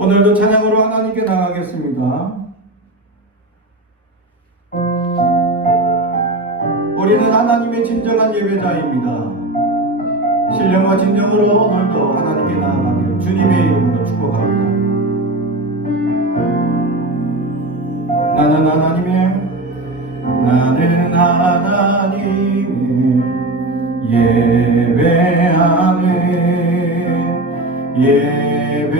오늘도 찬양으로 하나님께 나가겠습니다. 우리는 하나님의 진정한 예배자입니다. 신령과 진정으로 오늘도 하나님께 나아가길 주님의 이름으로 축복합니다. 나는 하나님의 예배하는 예배자입니다.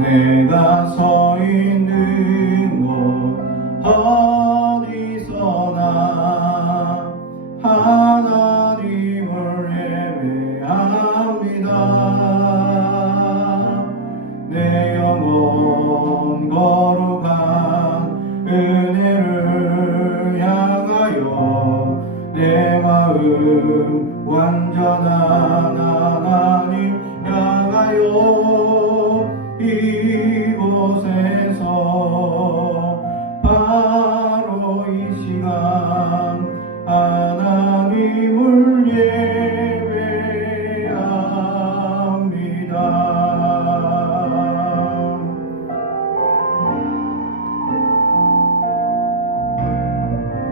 내가 서 있는 곳 어디서나 하나님을 예배합니다. 내 영혼 거룩한 은혜를 향하여 내 마음 완전한 하나님 향하여 이곳에서 바로 이 시간 하나님을 예배합니다.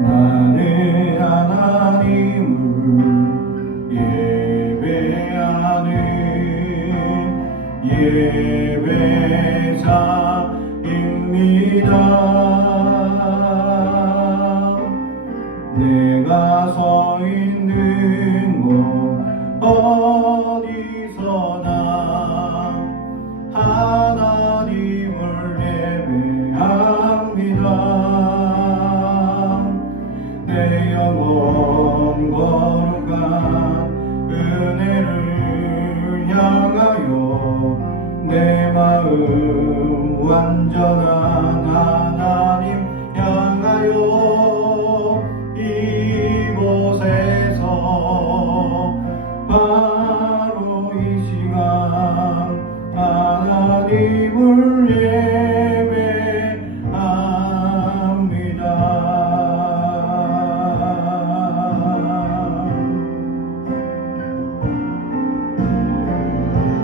나는 하나님을 예배하는 예배자입니다. 내가 서 있는 곳 어디서나 하나님을 예배합니다. 내 영혼 거룩한 은혜를 향하여 내 마음 완전한 하나님 향하여 이곳에서 바로 이 시간 하나님을 예배합니다.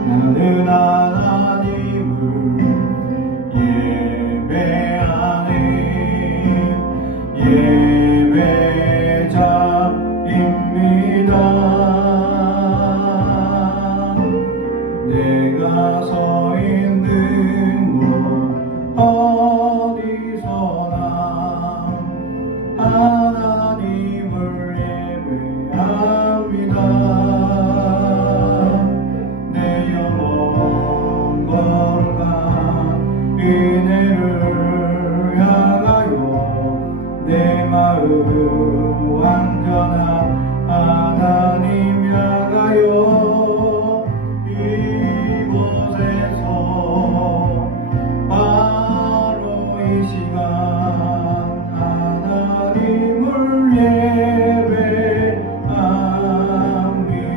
나는 하나님을 예배하는 예배자입니다. 내가 서 있는 곳 어디서나 하나님을 예배합니다. 내 영혼 거룩한 은혜를 향하여 내 마음 완전한 하나님 향하여 이곳에서 바로 이 시간 하나님을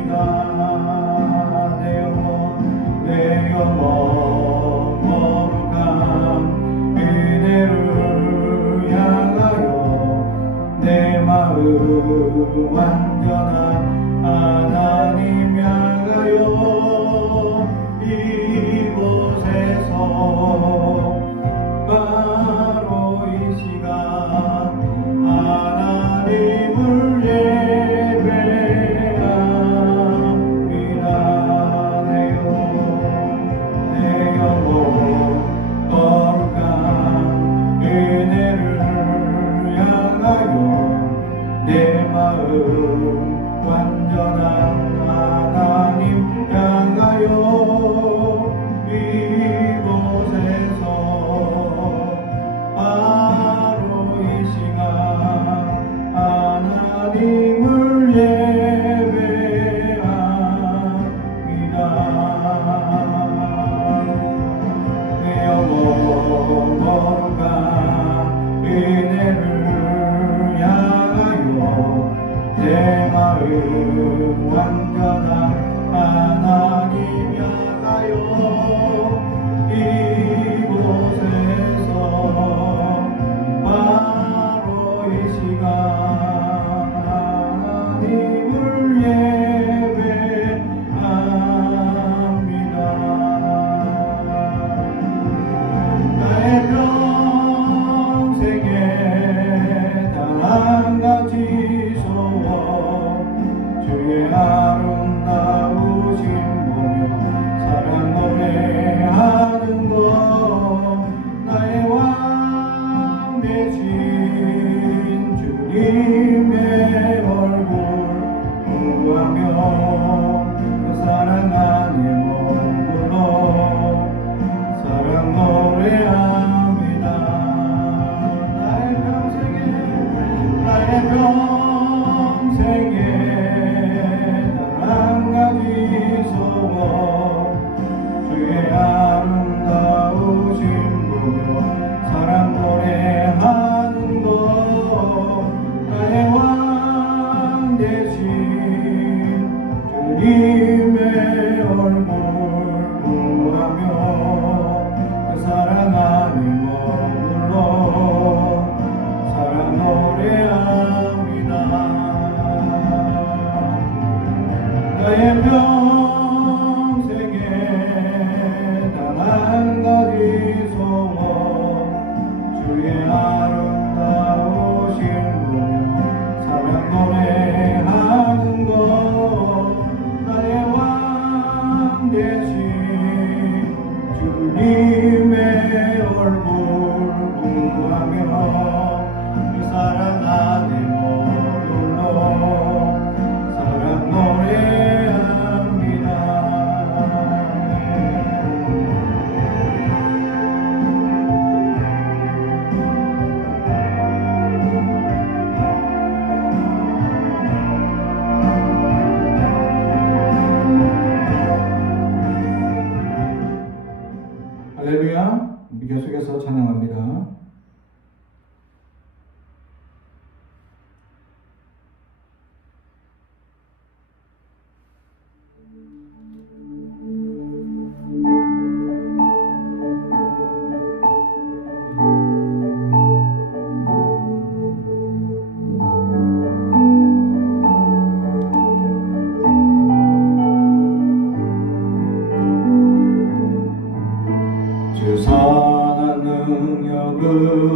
예배합니다. 내 영혼 거룩한 은혜를 향하여 내 마음 완전한 하나님 향하여 이곳에서 바로 이 시간 하나님을 예배합니다. 내 영혼 거룩한 은혜를 향하여 내 마음 완전한 하나님 향하여 이곳에서 바로 이 시간 하나님을 예배합니다. 내 영혼 거룩한 은혜를 향하여 내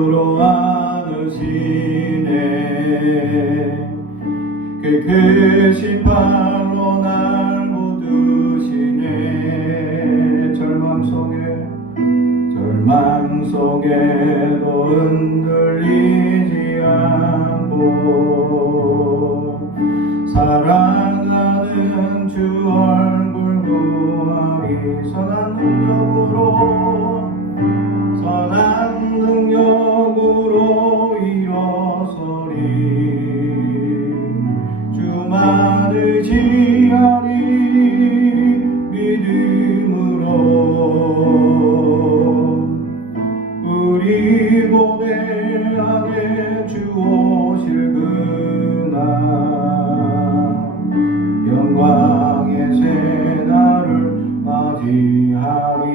주로 안으시네 깨끗이 발로 날 묻으시네 절망 속에도 흔들리지 않고 사랑하는 주 얼굴 구하리 선한 능력으로 일어서리 주만 의지하리 믿음으로 그리고 내 안에 주 오실 그날 영광의 새날을 맞이하리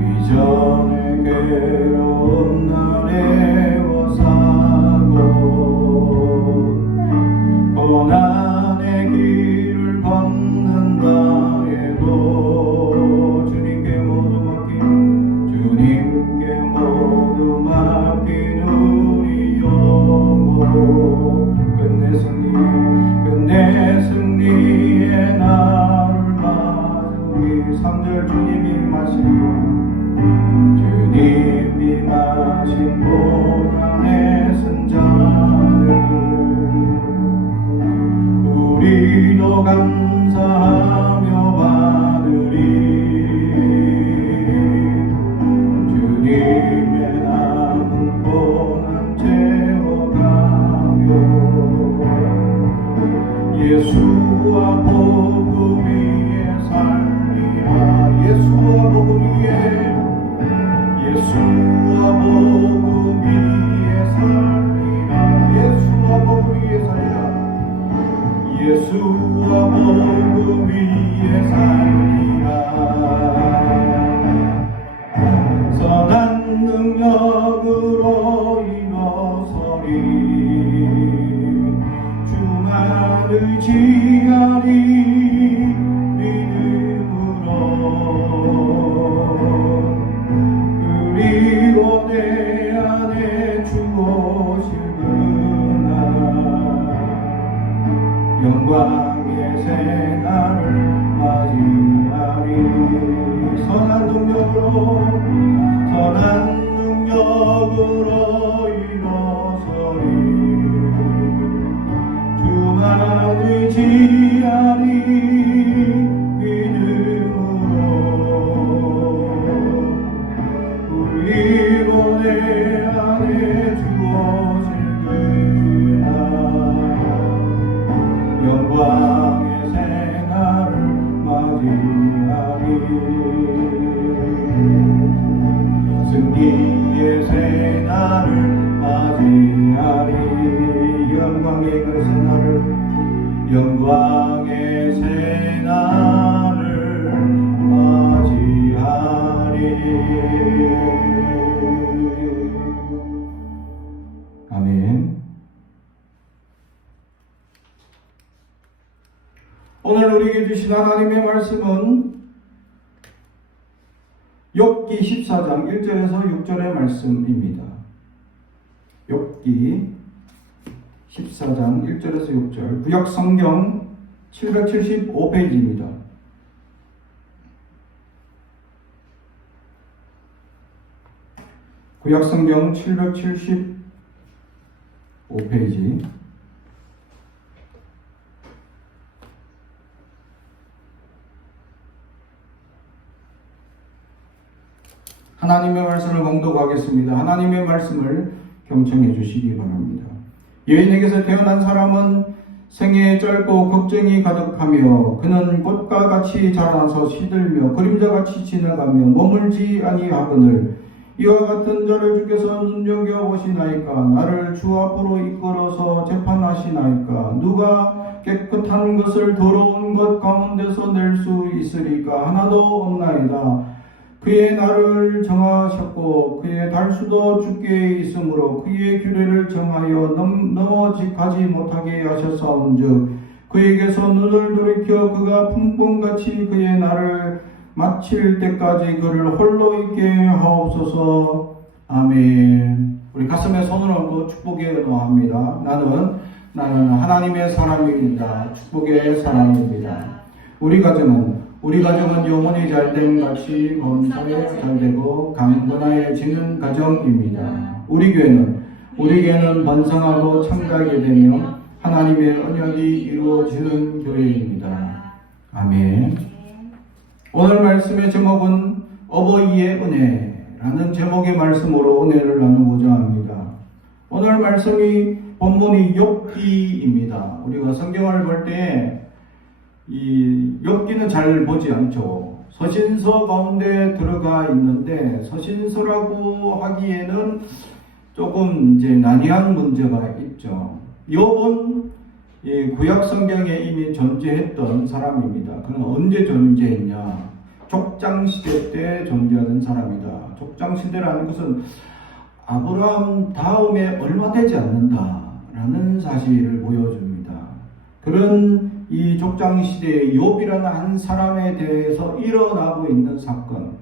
이전의 괴로운 날에 워사고 고난의 길을 걷는다 해도 주님께 모두 맡긴 우리 영혼 끝내 승리의 날을 맞으리 3절 주님이 마신 고난의 승잔을 우리도 감사하며 받으리 주님의 남은 고난 채워가며 예수와 복음 위에 살리라 예수와 복음 위에 살리라 예수와 복음 위에 살리라 선한 능력으로 일어서리 주만 의지하리 그리고 내 안에 주 오실 그날 영광의 새날을 맞이하리 선한 능력으로 일어서리 주만 의지하리 그리고 내 안에 주 오실 그날 영광의 새날을 맞이하리 승리의 새날을 맞이하리 영광의 새날을 아멘. 오늘 우리에게 주신 하나님의 말씀은 욥기 14장 1절에서 6절의 말씀입니다. 욥기 14장 1절에서 6절 구약 성경 775페이지입니다. 구약 성경 775페이지 하나님의 말씀을 봉독하겠습니다. 하나님의 말씀을 경청해 주시기 바랍니다. 여인에게서 태어난 사람은 생애에 짧고 걱정이 가득하며 그는 꽃과 같이 자라서 시들며 그림자같이 지나가며 머물지 아니하거늘 이와 같은 자를 주께서 눈여겨보시나이까 나를 주 앞으로 이끌어서 재판하시나이까 누가 깨끗한 것을 더러운 것 가운데서 낼 수 있으리까 하나도 없나이다. 그의 날을 정하셨고 그의 달수도 주께 있으므로 그의 규례를 정하여 넘어가지 못하게 하셨사온즉 그에게서 눈을 돌이켜 그가 풍번같이 그의 날을 마칠 때까지 그를 홀로 있게 하옵소서. 아멘. 우리 가슴에 손을 얹고 축복에 의노합니다. 나는 하나님의 사람입니다. 축복의 사람입니다. 우리 가정은 영혼이 잘됨 같이 범사에 잘되고 강건해지는 가정입니다. 우리 교회는 번성하고 참가하게 되며 하나님의 언약이 이루어지는 교회입니다. 아멘. 오늘 말씀의 제목은 어버이의 은혜라는 제목의 말씀으로 은혜를 나누고자 합니다. 오늘 말씀이 본문이 욥기입니다. 우리가 성경을 볼 때 이 욥기는 잘 보지 않죠. 서신서 가운데 들어가 있는데 서신서라고 하기에는 조금 이제 난해한 문제가 있죠. 욥은 구약 성경에 이미 존재했던 사람입니다. 그는 언제 존재했냐? 족장 시대 때 존재하던 사람이다. 족장 시대라는 것은 아브라함 다음에 얼마 되지 않는다라는 사실을 보여줍니다. 그런 이 족장 시대의 욥이라는 한 사람에 대해서 일어나고 있는 사건,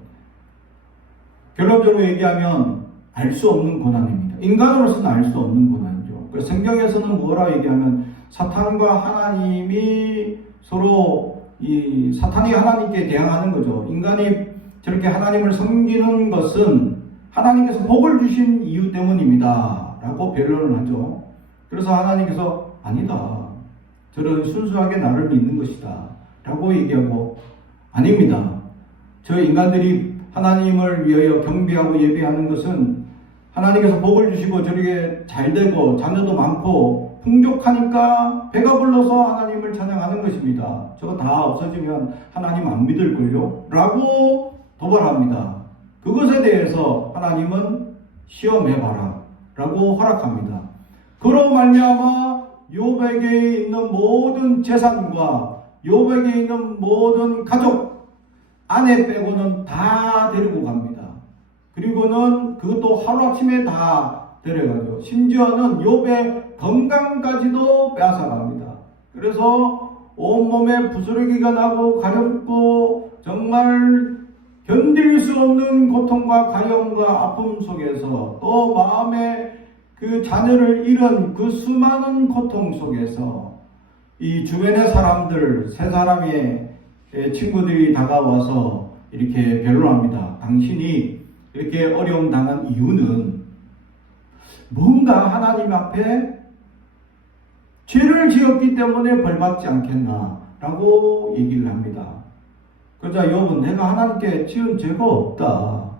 결론적으로 얘기하면 알 수 없는 고난입니다. 인간으로서는 알 수 없는 고난이죠. 그래서 성경에서는 뭐라 얘기하면 사탄과 하나님이 서로 사탄이 하나님께 대항하는 거죠. 인간이 저렇게 하나님을 섬기는 것은 하나님께서 복을 주신 이유 때문입니다 라고 변론을 하죠. 그래서 하나님께서 아니다, 저는 순수하게 나를 믿는 것이다 라고 얘기하고, 아닙니다, 저 인간들이 하나님을 위하여 경배하고 예배하는 것은 하나님께서 복을 주시고 저렇게 잘되고 자녀도 많고 풍족하니까 배가 불러서 하나님을 찬양하는 것입니다. 저거 다 없어지면 하나님 안 믿을걸요? 라고 도발합니다. 그것에 대해서 하나님은 시험해봐라 라고 허락합니다. 그로 말미암아 욥에게 있는 모든 재산과 욥에게 있는 모든 가족, 아내 빼고는 다 데리고 갑니다. 그리고는 그것도 하루아침에 다 데려가죠. 심지어는 욥의 건강까지도 빼앗아갑니다. 그래서 온몸에 부스러기가 나고 가렵고 정말 견딜 수 없는 고통과 가려움과 아픔 속에서, 또 마음에 그 자녀를 잃은 그 수많은 고통 속에서 이 주변의 사람들, 세 사람의 친구들이 다가와서 이렇게 변론합니다. 당신이 이렇게 어려움 당한 이유는 뭔가 하나님 앞에 죄를 지었기 때문에 벌받지 않겠나 라고 얘기를 합니다. 그러자 욥은 내가 하나님께 지은 죄가 없다,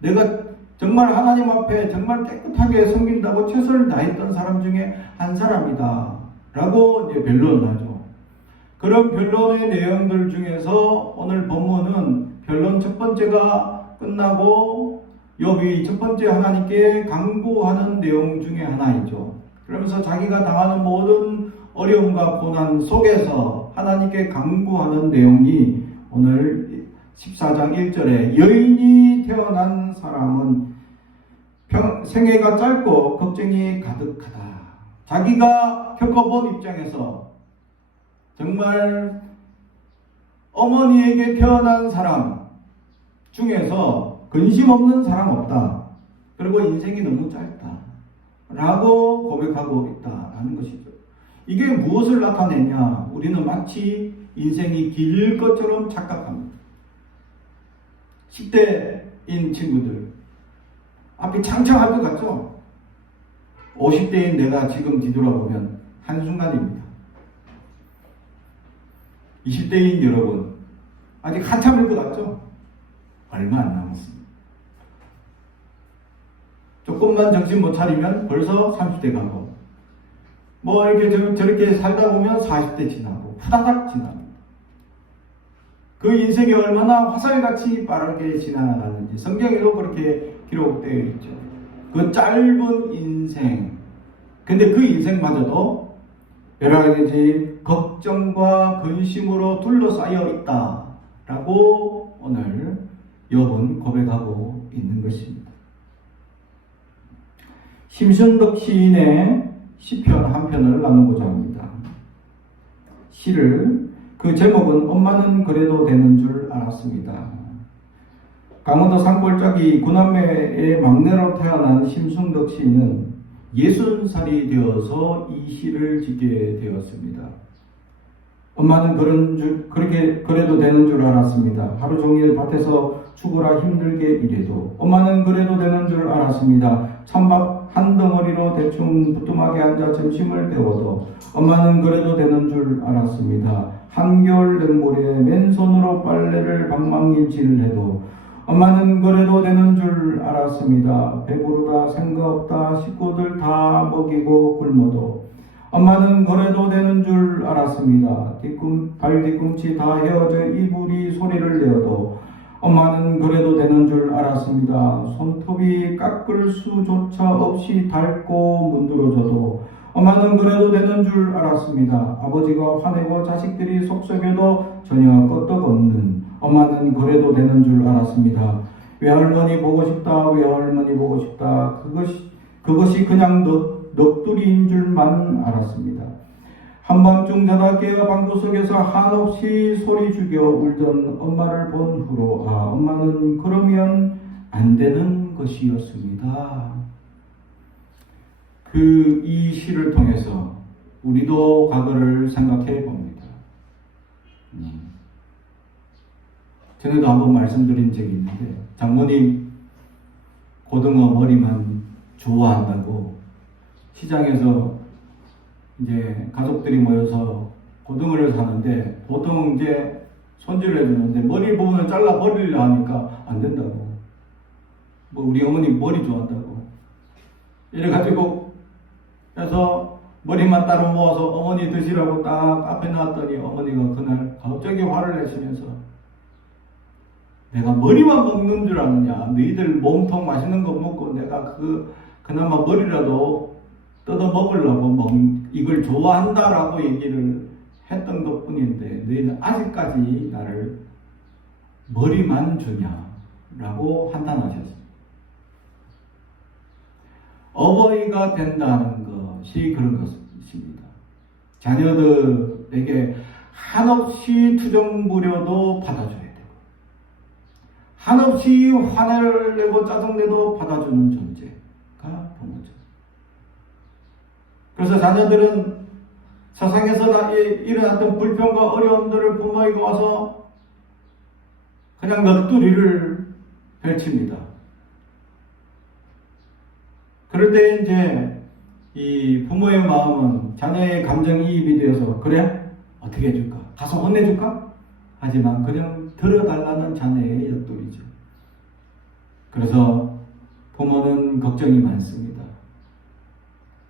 내가 정말 하나님 앞에 정말 깨끗하게 섬긴다고 최선을 다했던 사람 중에 한 사람이다 라고 이제 변론을 하죠. 그런 변론의 내용들 중에서 오늘 본문은 변론 첫 번째가 끝나고 욥이 첫 번째 하나님께 간구하는 내용 중에 하나이죠. 그러면서 자기가 당하는 모든 어려움과 고난 속에서 하나님께 간구하는 내용이 오늘 14장 1절에 여인이 태어난 사람은 생애가 짧고 걱정이 가득하다. 자기가 겪어본 입장에서 정말 어머니에게 태어난 사람 중에서 근심 없는 사람 없다. 그리고 인생이 너무 짧다 라고 고백하고 있다라는 것이죠. 이게 무엇을 나타내냐? 우리는 마치 인생이 길 것처럼 착각합니다. 10대인 친구들 앞이 창창할 것 같죠? 50대인 내가 지금 뒤돌아보면 한순간입니다. 20대인 여러분 아직 한참일 것 같죠? 얼마 안 남았습니다. 조금만 정신 못 차리면 벌써 30대 가고, 뭐 이렇게 저렇게 살다 보면 40대 지나고 후다닥 지납니다. 그 인생이 얼마나 화살같이 빠르게 지나가는지 성경에도 그렇게 기록되어 있죠. 그 짧은 인생, 근데 그 인생마저도 여러 가지 걱정과 근심으로 둘러싸여 있다 라고 오늘 욥은 고백하고 있는 것입니다. 심순덕 시인의 시편 한 편을 나누고자 합니다. 시를 그 제목은 엄마는 그래도 되는 줄 알았습니다. 강원도 산골짜기 구남매의 막내로 태어난 심순덕 시인은 60살이 되어서 이 시를 짓게 되었습니다. 엄마는 그래도 되는 줄 알았습니다. 하루 종일 밭에서 죽으라 힘들게 일해도 엄마는 그래도 되는 줄 알았습니다. 찬밥 한 덩어리로 대충 부뚜막에 앉아 점심을 때워도 엄마는 그래도 되는 줄 알았습니다. 한겨울 냉모레 맨손으로 빨래를 방망이질을 해도 엄마는 그래도 되는 줄 알았습니다. 배부르다 생각 없다 식구들 다 먹이고 굶어도 엄마는 그래도 되는 줄 알았습니다. 발 뒤꿈치 다 헤어져 이불이 소리를 내어도 엄마는 그래도 되는 줄 알았습니다. 손톱이 깎을 수조차 없이 닳고 문드러져도 엄마는 그래도 되는 줄 알았습니다. 아버지가 화내고 자식들이 속썩여도 전혀 끄떡없는 엄마는 그래도 되는 줄 알았습니다. 외할머니 보고 싶다, 외할머니 보고 싶다. 그것이 그냥 넋두리인 줄만 알았습니다. 한밤중 자다 깨어 방구석에서 한없이 소리 죽여 울던 엄마를 본 후로 엄마는 그러면 안 되는 것이었습니다. 이 시를 통해서 우리도 과거를 생각해 봅니다. 전에도 한번 말씀드린 적이 있는데 장모님 고등어 머리만 좋아한다고 시장에서 이제 가족들이 모여서 고등어를 사는데 보통 이제 손질을 해주는데 머리 부분을 잘라 버리려 하니까 안 된다고. 뭐 우리 어머니 머리 좋아한다고. 이래가지고 해서 머리만 따로 모아서 어머니 드시라고 딱 앞에 놨더니 어머니가 그날 갑자기 화를 내시면서 내가 머리만 먹는 줄 아느냐. 너희들 몸통 맛있는 거 먹고 내가 그나마 머리라도 뜯어 먹으려고 이걸 좋아한다라고 얘기를 했던 것 뿐인데 너희는 아직까지 나를 머리만 주냐라고 한탄하셨습니다. 어버이가 된다는 것이 그런 것입니다. 자녀들에게 한없이 투정 부려도 받아줘야 되고 한없이 화를 내고 짜증내도 받아주는 존재가 부모죠. 그래서 자녀들은 세상에서 일어났던 불평과 어려움들을 부모에게 와서 그냥 넋두리를 펼칩니다. 그럴 때 이제 이 부모의 마음은 자녀의 감정이입이 되어서 그래? 어떻게 해줄까? 가서 혼내줄까? 하지만 그냥 들어달라는 자녀의 넋두리죠. 그래서 부모는 걱정이 많습니다.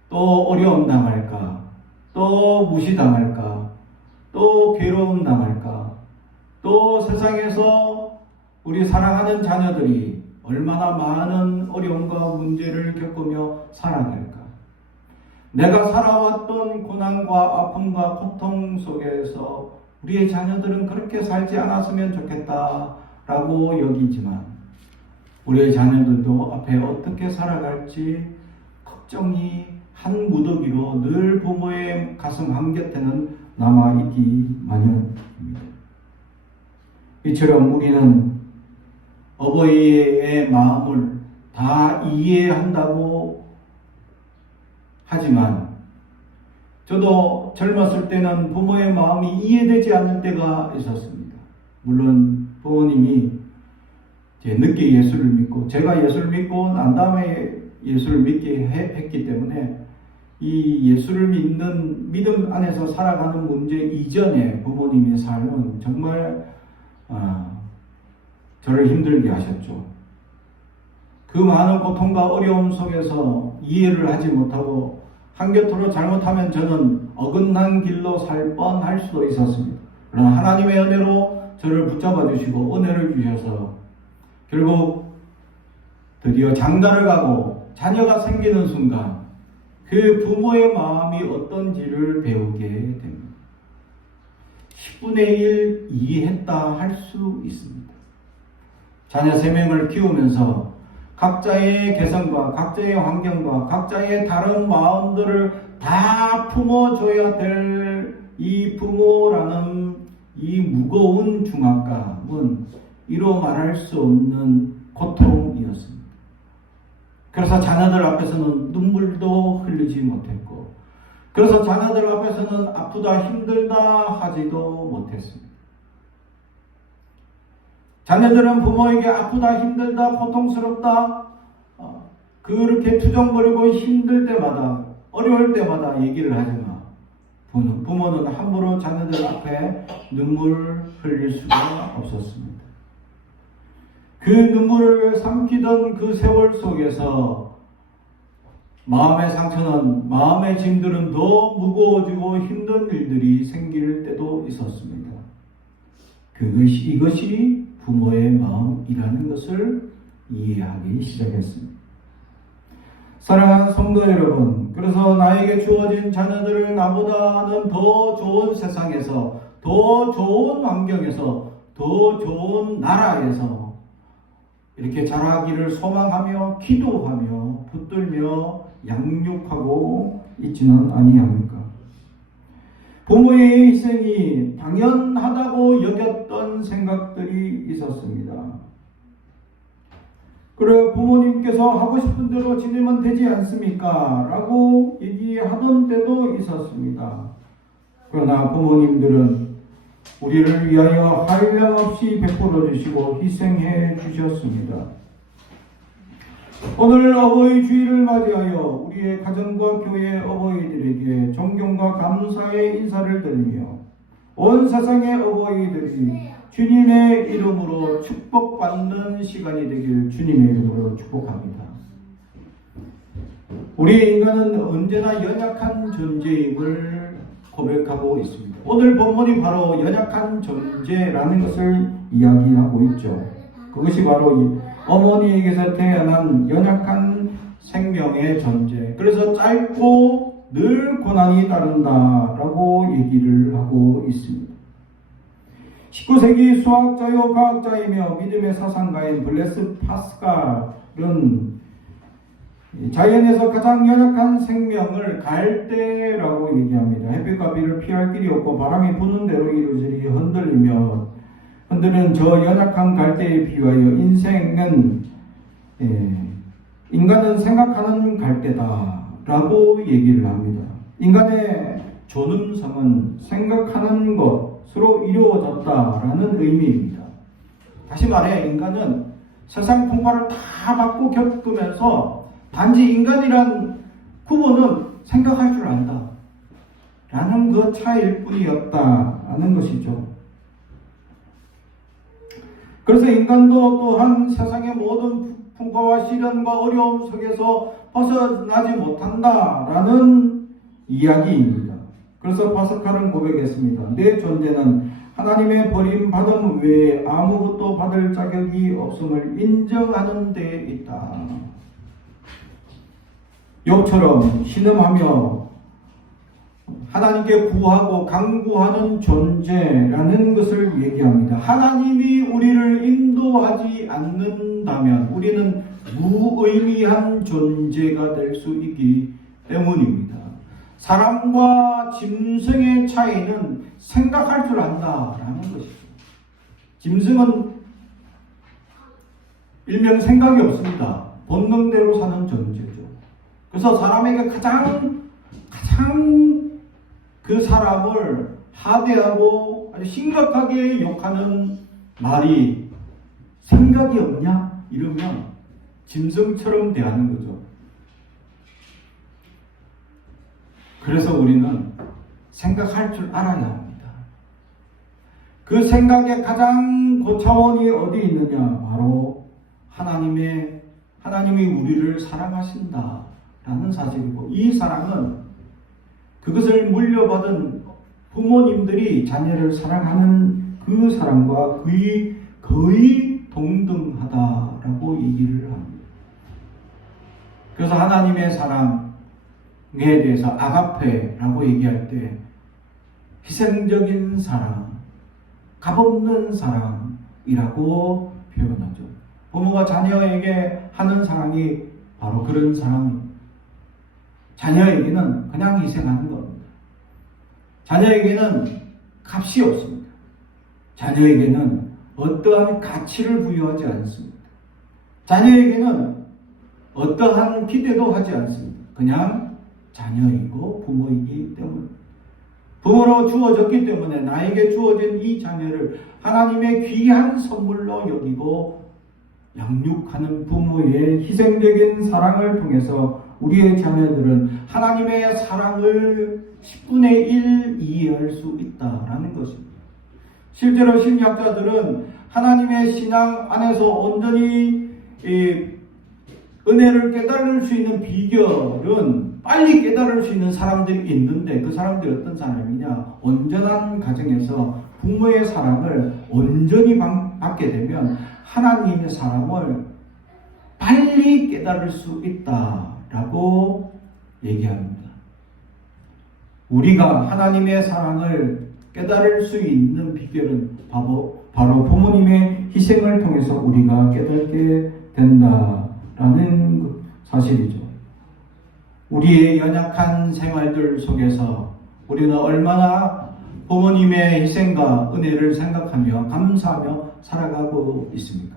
또 어려움 당할까? 또 무시당할까? 또 괴로움 당할까? 또 세상에서 우리 사랑하는 자녀들이 얼마나 많은 어려움과 문제를 겪으며 살아갈까? 내가 살아왔던 고난과 아픔과 고통 속에서 우리의 자녀들은 그렇게 살지 않았으면 좋겠다라고 여기지만 우리의 자녀들도 앞에 어떻게 살아갈지 걱정이 한 무더기로 늘 부모의 가슴 한곁에는 남아있기 마련입니다. 이처럼 우리는 어버이의 마음을 다 이해한다고 하지만 저도 젊었을 때는 부모의 마음이 이해되지 않을 때가 있었습니다. 물론 부모님이 늦게 예수를 믿고 제가 예수를 믿고 난 다음에 예수를 믿게 했기 때문에 이 예수를 믿는 믿음 안에서 살아가는 문제 이전에 부모님의 삶은 정말 저를 힘들게 하셨죠. 그 많은 고통과 어려움 속에서 이해를 하지 못하고 한곁으로 잘못하면 저는 어긋난 길로 살 뻔할 수도 있었습니다. 그러나 하나님의 은혜로 저를 붙잡아 주시고 은혜를 주셔서 결국 드디어 장가를 가고 자녀가 생기는 순간 그 부모의 마음이 어떤지를 배우게 됩니다. 10분의 1 이해했다 할 수 있습니다. 자녀 3명을 키우면서 각자의 개성과 각자의 환경과 각자의 다른 마음들을 다 품어줘야 될 이 부모라는 이 무거운 중압감은 이로 말할 수 없는 고통이었습니다. 그래서 자녀들 앞에서는 눈물도 흘리지 못했고, 그래서 자녀들 앞에서는 아프다 힘들다 하지도 못했습니다. 자녀들은 부모에게 아프다 힘들다 고통스럽다 그렇게 투정 부리고 힘들 때마다 어려울 때마다 얘기를 하지만 부모는 함부로 자녀들 앞에 눈물 흘릴 수가 없었습니다. 그 눈물을 삼키던 그 세월 속에서 마음의 상처는, 마음의 짐들은 더 무거워지고 힘든 일들이 생길 때도 있었습니다. 이것이 부모의 마음이라는 것을 이해하기 시작했습니다. 사랑하는 성도 여러분, 그래서 나에게 주어진 자녀들을 나보다는 더 좋은 세상에서, 더 좋은 환경에서, 더 좋은 나라에서 이렇게 자라기를 소망하며 기도하며 붙들며 양육하고 있지는 아니합니까? 부모의 희생이 당연하다고 여겼던 생각들이 있었습니다. 그래, 부모님께서 하고 싶은 대로 지내면 되지 않습니까? 라고 얘기하던 때도 있었습니다. 그러나 부모님들은 우리를 위하여 한량없이 베풀어 주시고 희생해 주셨습니다. 오늘 어버이 주일을 맞이하여 우리의 가정과 교회 어버이들에게 존경과 감사의 인사를 드리며 온 세상의 어버이들이 주님의 이름으로 축복받는 시간이 되길 주님의 이름으로 축복합니다. 우리 인간은 언제나 연약한 존재임을 고백하고 있습니다. 오늘 본문이 바로 연약한 존재라는 것을 이야기하고 있죠. 그것이 바로 어머니에게서 태어난 연약한 생명의 존재. 그래서 짧고 늘 고난이 따른다라고 얘기를 하고 있습니다. 19세기 수학자요 과학자이며 믿음의 사상가인 블레스 파스칼은 자연에서 가장 연약한 생명을 갈대라고 얘기합니다. 햇빛과 비를 피할 길이 없고 바람이 부는 대로 이루어지니 흔드는 저 연약한 갈대에 비유하여 인간은 생각하는 갈대다라고 얘기를 합니다. 인간의 존엄성은 생각하는 것으로 이루어졌다라는 의미입니다. 다시 말해 인간은 세상 풍파를 다 받고 겪으면서 단지 인간이란 구분은 생각할 줄 안다 라는 그 차이일 뿐이었다라는 것이죠. 그래서 인간도 또한 세상의 모든 풍파와 시련과 어려움 속에서 벗어나지 못한다라는 이야기입니다. 그래서 파스칼은 고백했습니다. 내 존재는 하나님의 버림받음 외에 아무것도 받을 자격이 없음을 인정하는 데 있다. 욥처럼 신음하며 하나님께 구하고 간구하는 존재라는 것을 얘기합니다. 하나님이 우리를 인도하지 않는다면 우리는 무의미한 존재가 될 수 있기 때문입니다. 사람과 짐승의 차이는 생각할 줄 안다라는 것이죠. 짐승은 일명 생각이 없습니다. 본능대로 사는 존재죠. 그래서 사람에게 가장 그 사람을 하대하고 아주 심각하게 욕하는 말이 생각이 없냐? 이러면 짐승처럼 대하는 거죠. 그래서 우리는 생각할 줄 알아야 합니다. 그 생각의 가장 고차원이 어디 있느냐? 바로 하나님이 우리를 사랑하신다라는 사실이고, 이 사랑은 그것을 물려받은 부모님들이 자녀를 사랑하는 그 사랑과 거의 동등하다라고 얘기를 합니다. 그래서 하나님의 사랑에 대해서 아가페라고 얘기할 때 희생적인 사랑, 값없는 사랑이라고 표현하죠. 부모가 자녀에게 하는 사랑이 바로 그런 사랑입니다. 자녀에게는 그냥 희생하는 겁니다. 자녀에게는 값이 없습니다. 자녀에게는 어떠한 가치를 부여하지 않습니다. 자녀에게는 어떠한 기대도 하지 않습니다. 그냥 자녀이고 부모이기 때문에, 부모로 주어졌기 때문에 나에게 주어진 이 자녀를 하나님의 귀한 선물로 여기고 양육하는 부모의 희생적인 사랑을 통해서 우리의 자녀들은 하나님의 사랑을 10분의 1 이해할 수 있다라는 것입니다. 실제로 심리학자들은 하나님의 신앙 안에서 온전히 은혜를 깨달을 수 있는 비결은 빨리 깨달을 수 있는 사람들이 있는데, 그 사람들이 어떤 사람이냐, 온전한 가정에서 부모의 사랑을 온전히 받게 되면 하나님의 사랑을 빨리 깨달을 수 있다라고 얘기합니다. 우리가 하나님의 사랑을 깨달을 수 있는 비결은 바로 부모님의 희생을 통해서 우리가 깨닫게 된다라는 사실이죠. 우리의 연약한 생활들 속에서 우리는 얼마나 부모님의 희생과 은혜를 생각하며 감사하며 살아가고 있습니까?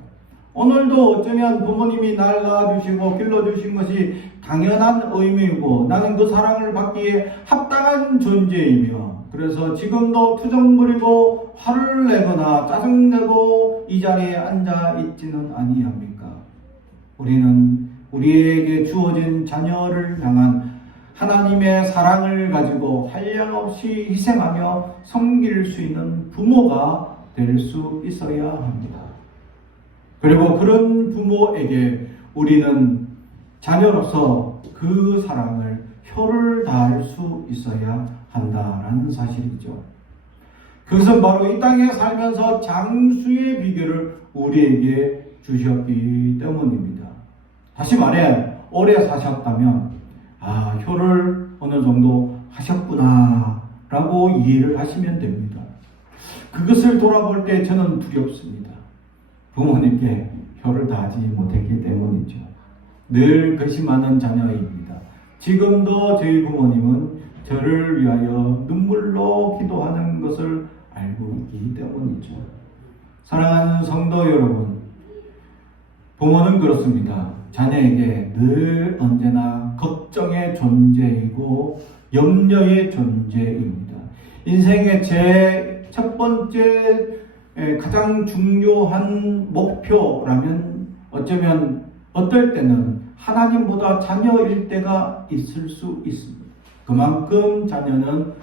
오늘도 어쩌면 부모님이 날 낳아주시고 길러주신 것이 당연한 의미이고 나는 그 사랑을 받기에 합당한 존재이며, 그래서 지금도 투정 부리고 화를 내거나 짜증내고 이 자리에 앉아 있지는 아니합니까? 우리는 우리에게 주어진 자녀를 향한 하나님의 사랑을 가지고 한량없이 희생하며 섬길 수 있는 부모가 될 수 있어야 합니다. 그리고 그런 부모에게 우리는 자녀로서 그 사랑을 효를 다할 수 있어야 한다라는 사실이죠. 그것은 바로 이 땅에 살면서 장수의 비결을 우리에게 주셨기 때문입니다. 다시 말해, 오래 사셨다면 효를 어느 정도 하셨구나 라고 이해를 하시면 됩니다. 그것을 돌아볼 때 저는 두렵습니다. 부모님께 효를 다하지 못했기 때문이죠. 늘 근심하는 자녀입니다. 지금도 저희 부모님은 저를 위하여 눈물로 기도하는 것을 알고 있기 때문이죠. 사랑하는 성도 여러분, 부모는 그렇습니다. 자녀에게 늘 언제나 걱정의 존재이고 염려의 존재입니다. 인생의 제 첫 번째 가장 중요한 목표라면 어쩌면 어떨 때는 하나님보다 자녀일 때가 있을 수 있습니다. 그만큼 자녀는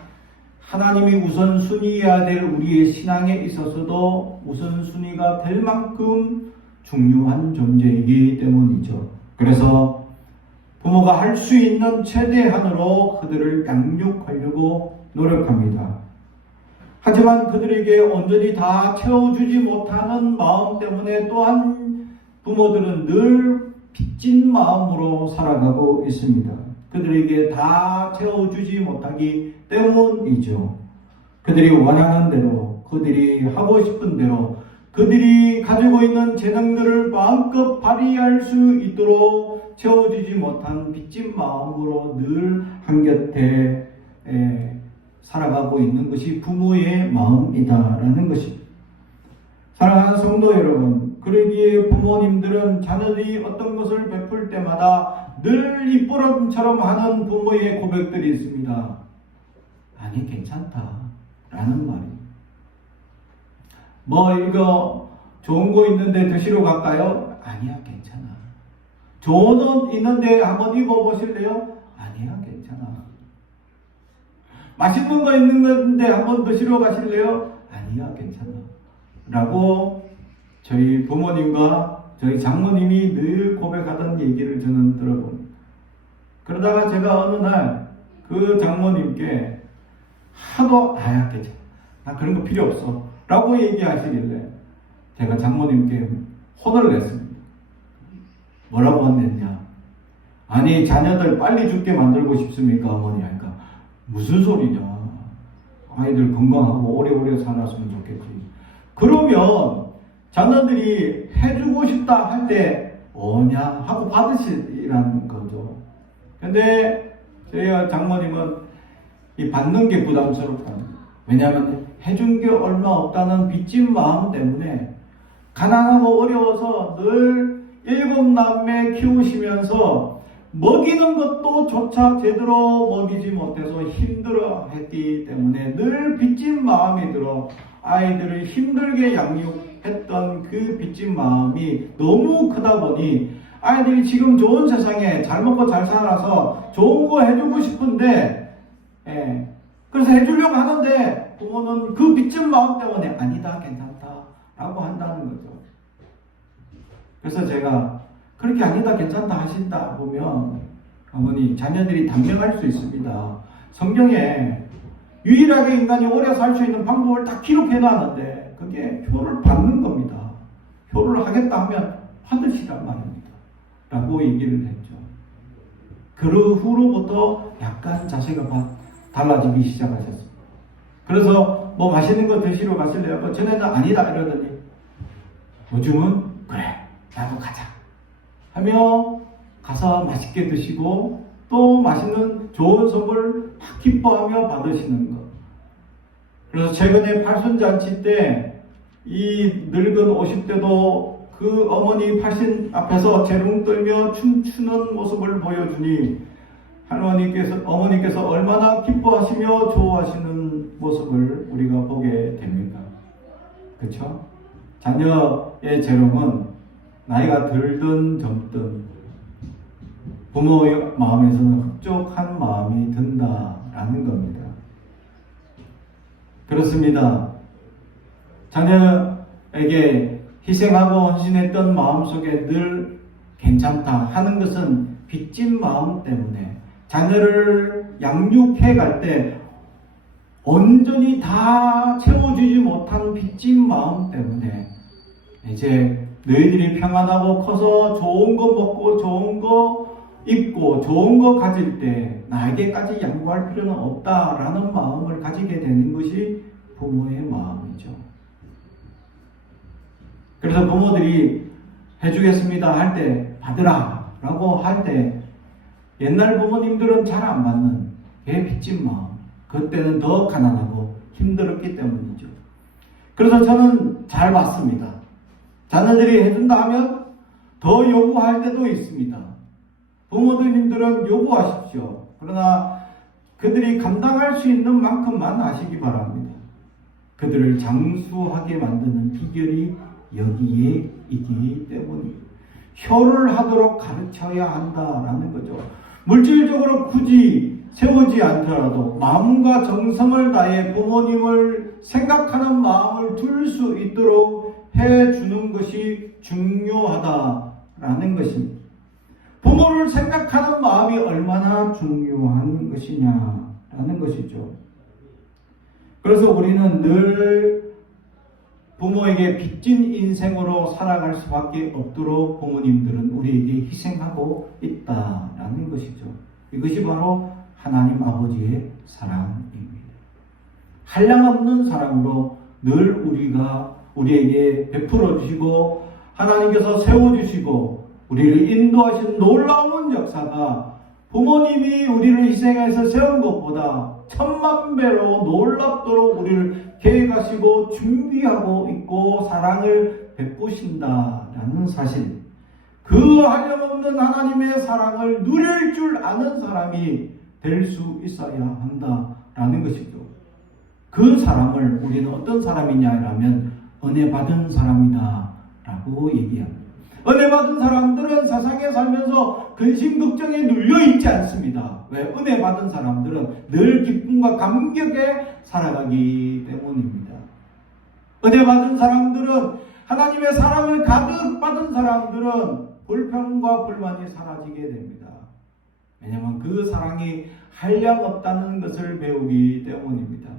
하나님이 우선순위여야 될 우리의 신앙에 있어서도 우선순위가 될 만큼 중요한 존재이기 때문이죠. 그래서 부모가 할 수 있는 최대한으로 그들을 양육하려고 노력합니다. 하지만 그들에게 온전히 다 채워주지 못하는 마음 때문에 또한 부모들은 늘 빚진 마음으로 살아가고 있습니다. 그들에게 다 채워주지 못하기 때문이죠. 그들이 원하는 대로, 그들이 하고 싶은 대로, 그들이 가지고 있는 재능들을 마음껏 발휘할 수 있도록 채워주지 못한 빚진 마음으로 늘 한곁에 살아가고 있는 것이 부모의 마음이다라는 것입니다. 사랑하는 성도 여러분, 그러기에 부모님들은 자녀들이 어떤 것을 베풀 때마다 늘 입버릇처럼 하는 부모의 고백들이 있습니다. 아니, 괜찮다 라는 말입니다. 이거 좋은 거 있는데 드시러 갈까요? 아니야, 괜찮아. 좋은 옷 있는데 한번 입어보실래요? 아니야, 괜찮아. 맛있는 거 있는데 한번 드시러 가실래요? 아니야, 괜찮아. 라고 저희 부모님과 저희 장모님이 늘 고백하던 얘기를 저는 들어봅니다. 그러다가 제가 어느 날 그 장모님께 하도 괜찮아. 나 그런 거 필요 없어. 라고 얘기하시길래 제가 장모님께 혼을 냈습니다. 뭐라고 혼냈냐? 아니, 자녀들 빨리 죽게 만들고 싶습니까, 어머니? 하니까 무슨 소리냐? 아이들 건강하고 오래오래 살았으면 좋겠지. 그러면 자녀들이 해주고 싶다 할 때 뭐냐 하고 받으시라는 거죠. 근데 저희 장모님은 이 받는 게 부담스럽다. 왜냐하면 해준 게 얼마 없다는 빚진 마음 때문에 가난하고 어려워서 늘 7남매 키우시면서 먹이는 것도 조차 제대로 먹이지 못해서 힘들어 했기 때문에 늘 빚진 마음이 들어 아이들을 힘들게 양육했던 그 빚진 마음이 너무 크다 보니 아이들이 지금 좋은 세상에 잘 먹고 잘 살아서 좋은 거 해주고 싶은데, 그래서 해주려고 하는데 부모는 그 빚진 마음 때문에 아니다, 괜찮다 라고 한다는 거죠. 그래서 제가 그렇게 아니다, 괜찮다 하신다 보면 어머니, 자녀들이 단명할 수 있습니다. 성경에 유일하게 인간이 오래 살 수 있는 방법을 다 기록해 놨는데 그게 표를 받는 겁니다. 표를 하겠다 하면 받으시란 말입니다. 라고 얘기를 했죠. 그 후로부터 약간 자세가 달라지기 시작하셨습니다. 그래서 뭐 맛있는 거 드시러 가실래요? 전에는 아니다 이러더니 요즘은 그래 나도 가자 하며 가서 맛있게 드시고 또 맛있는 좋은 선물 막 기뻐하며 받으시는 것. 그래서 최근에 팔순잔치 때 이 늙은 50대도 그 어머니 팔신 앞에서 재롱 떨며 춤추는 모습을 보여주니 어머니께서 얼마나 기뻐하시며 좋아하시는 모습을 우리가 보게 됩니다. 그렇죠? 자녀의 재롱은 나이가 들든 젊든 부모의 마음에서는 흡족한 마음이 든다라는 겁니다. 그렇습니다. 자녀에게 희생하고 헌신했던 마음속에 늘 괜찮다 하는 것은 빚진 마음 때문에 자녀를 양육해 갈 때 온전히 다 채워주지 못한 빚진 마음 때문에 이제 너희들이 평안하고 커서 좋은 거 먹고 좋은 거 입고 좋은 거 가질 때 나에게까지 양보할 필요는 없다라는 마음을 가지게 되는 것이 부모의 마음이죠. 그래서 부모들이 해주겠습니다 할 때 받으라 라고 할 때 옛날 부모님들은 잘 안 받는 게 빚진 마음, 그때는 더 가난하고 힘들었기 때문이죠. 그래서 저는 잘 받습니다. 자녀들이 해준다 하면 더 요구할 때도 있습니다. 부모님들은 요구하십시오. 그러나 그들이 감당할 수 있는 만큼만 하시기 바랍니다. 그들을 장수하게 만드는 비결이 여기에 있기 때문입니다. 효를 하도록 가르쳐야 한다라는 거죠. 물질적으로 굳이 세우지 않더라도 마음과 정성을 다해 부모님을 생각하는 마음을 둘 수 있도록 해주는 것이 중요하다라는 것입니다. 부모를 생각하는 마음이 얼마나 중요한 것이냐라는 것이죠. 그래서 우리는 늘 부모에게 빚진 인생으로 살아갈 수밖에 없도록 부모님들은 우리에게 희생하고 있다라는 것이죠. 이것이 바로 하나님 아버지의 사랑입니다. 한량없는 사랑으로 늘 우리에게 베풀어 주시고 하나님께서 세워주시고 우리를 인도하신 놀라운 역사가 부모님이 우리를 희생해서 세운 것보다 10,000배로 놀랍도록 우리를 계획하시고 준비하고 있고 사랑을 베푸신다라는 사실, 그 한량없는 하나님의 사랑을 누릴 줄 아는 사람이 될 수 있어야 한다라는 것이죠. 그 사람을 우리는 어떤 사람이냐라면 은혜 받은 사람이다 라고 얘기합니다. 은혜 받은 사람들은 세상에 살면서 근심 걱정에 눌려있지 않습니다. 왜? 은혜 받은 사람들은 늘 기쁨과 감격에 살아가기 때문입니다. 은혜 받은 사람들은, 하나님의 사랑을 가득 받은 사람들은 불평과 불만이 사라지게 됩니다. 왜냐하면 그 사랑이 한량없다는 것을 배우기 때문입니다.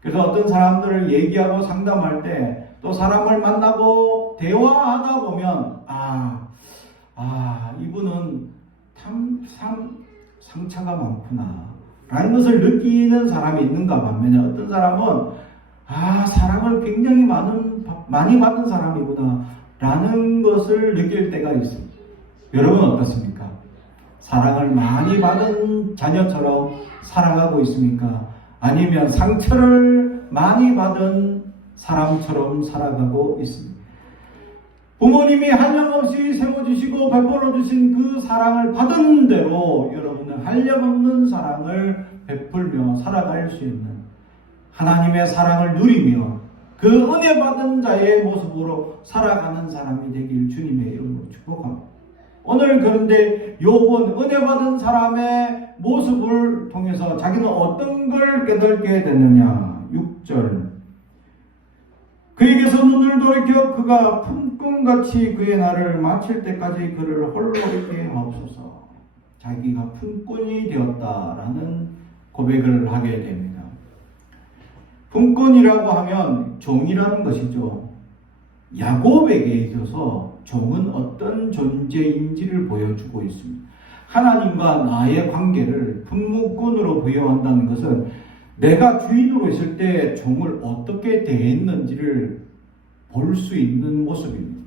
그래서 어떤 사람들을 얘기하고 상담할 때 또 사람을 만나고 대화하다 보면 이분은 참 상처가 많구나 라는 것을 느끼는 사람이 있는가 반면에 어떤 사람은 사랑을 굉장히 많이 받은 사람이구나 라는 것을 느낄 때가 있습니다. 여러분 어떻습니까? 사랑을 많이 받은 자녀처럼 살아가고 있습니까? 아니면 상처를 많이 받은 사람처럼 살아가고 있습니다. 부모님이 한량없이 세워주시고 베풀어주신 그 사랑을 받은 대로 여러분은 한량없는 사랑을 베풀며 살아갈 수 있는 하나님의 사랑을 누리며 그 은혜 받은 자의 모습으로 살아가는 사람이 되길 주님의 이름으로 축복합니다. 오늘 그런데 욥은 은혜 받은 사람의 모습을 통해서 자기는 어떤 걸 깨닫게 되느냐. 6절 그에게서 눈을 돌이켜 그가 품꾼같이 그의 날을 마칠 때까지 그를 홀로 있게 하옵소서. 자기가 품꾼이 되었다라는 고백을 하게 됩니다. 품꾼이라고 하면 종이라는 것이죠. 야곱에게 있어서 종은 어떤 존재인지를 보여주고 있습니다. 하나님과 나의 관계를 품꾼으로 부여한다는 것은 내가 주인으로 있을 때 종을 어떻게 대했는지를 볼 수 있는 모습입니다.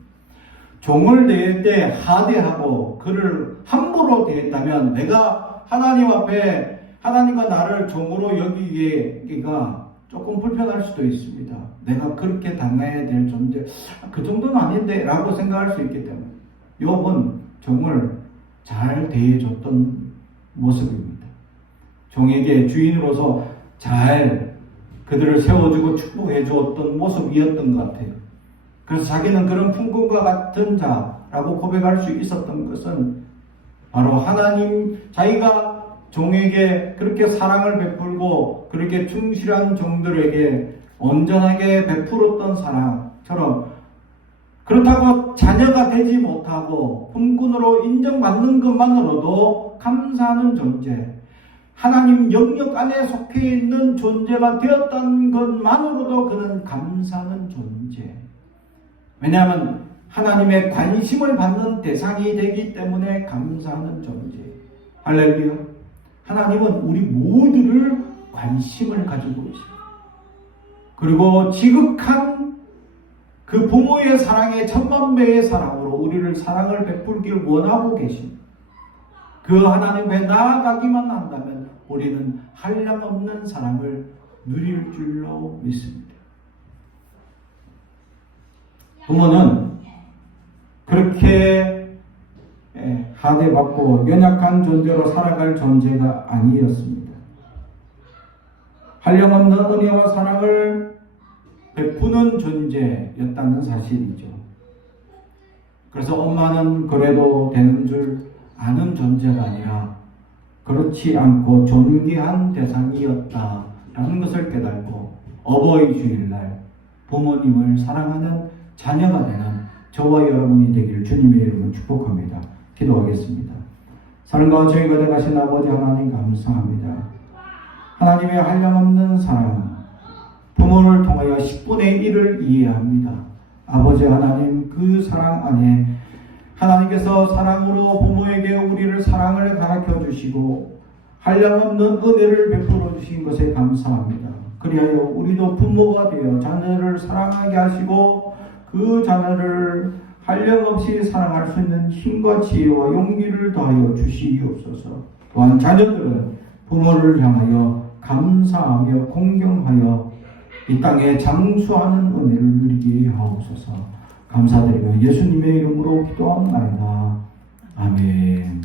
종을 대할 때 하대하고 그를 함부로 대했다면 내가 하나님 앞에 하나님과 나를 종으로 여기기가 조금 불편할 수도 있습니다. 내가 그렇게 당해야 될 존재, 그 정도는 아닌데 라고 생각할 수 있기 때문에 욥은 종을 잘 대해줬던 모습입니다. 종에게 주인으로서 잘 그들을 세워주고 축복해 주었던 모습이었던 것 같아요. 그래서 자기는 그런 품꾼과 같은 자라고 고백할 수 있었던 것은 바로 하나님, 자기가 종에게 그렇게 사랑을 베풀고 그렇게 충실한 종들에게 온전하게 베풀었던 사랑처럼 그렇다고 자녀가 되지 못하고 품꾼으로 인정받는 것만으로도 감사하는 존재, 하나님 영역 안에 속해 있는 존재가 되었다는 것만으로도 그는 감사하는 존재. 왜냐하면 하나님의 관심을 받는 대상이 되기 때문에 감사하는 존재. 할렐루야. 하나님은 우리 모두를 관심을 가지고 있습니다. 그리고 지극한 그 부모의 사랑의 천만배의 사랑으로 우리를 사랑을 베풀기를 원하고 계십니다. 그 하나님 앞에 나아가기만 한다면 우리는 한량없는 사랑을 누릴 줄로 믿습니다. 부모는 그렇게 하대받고 연약한 존재로 살아갈 존재가 아니었습니다. 한량없는 은혜와 사랑을 베푸는 존재였다는 사실이죠. 그래서 엄마는 그래도 되는 줄 아는 존재가 아니라 그렇지 않고 존귀한 대상이었다라는 것을 깨닫고 어버이 주일날 부모님을 사랑하는 자녀가 되는 저와 여러분이 되기를 주님의 이름으로 축복합니다. 기도하겠습니다. 사랑과 저희가 되가신 아버지 하나님 감사합니다. 하나님의 한량없는 사랑, 부모를 통하여 10분의 1을 이해합니다. 아버지 하나님, 그 사랑 안에 하나님께서 사랑으로 부모에게 우리를 사랑을 가르쳐 주시고 한량없는 은혜를 베풀어 주신 것에 감사합니다. 그리하여 우리도 부모가 되어 자녀를 사랑하게 하시고 그 자녀를 한량없이 사랑할 수 있는 힘과 지혜와 용기를 더하여 주시옵소서. 또한 자녀들은 부모를 향하여 감사하며 공경하여 이 땅에 장수하는 은혜를 누리게 하옵소서. 감사드리며 예수님의 이름으로 기도합니다. 아멘.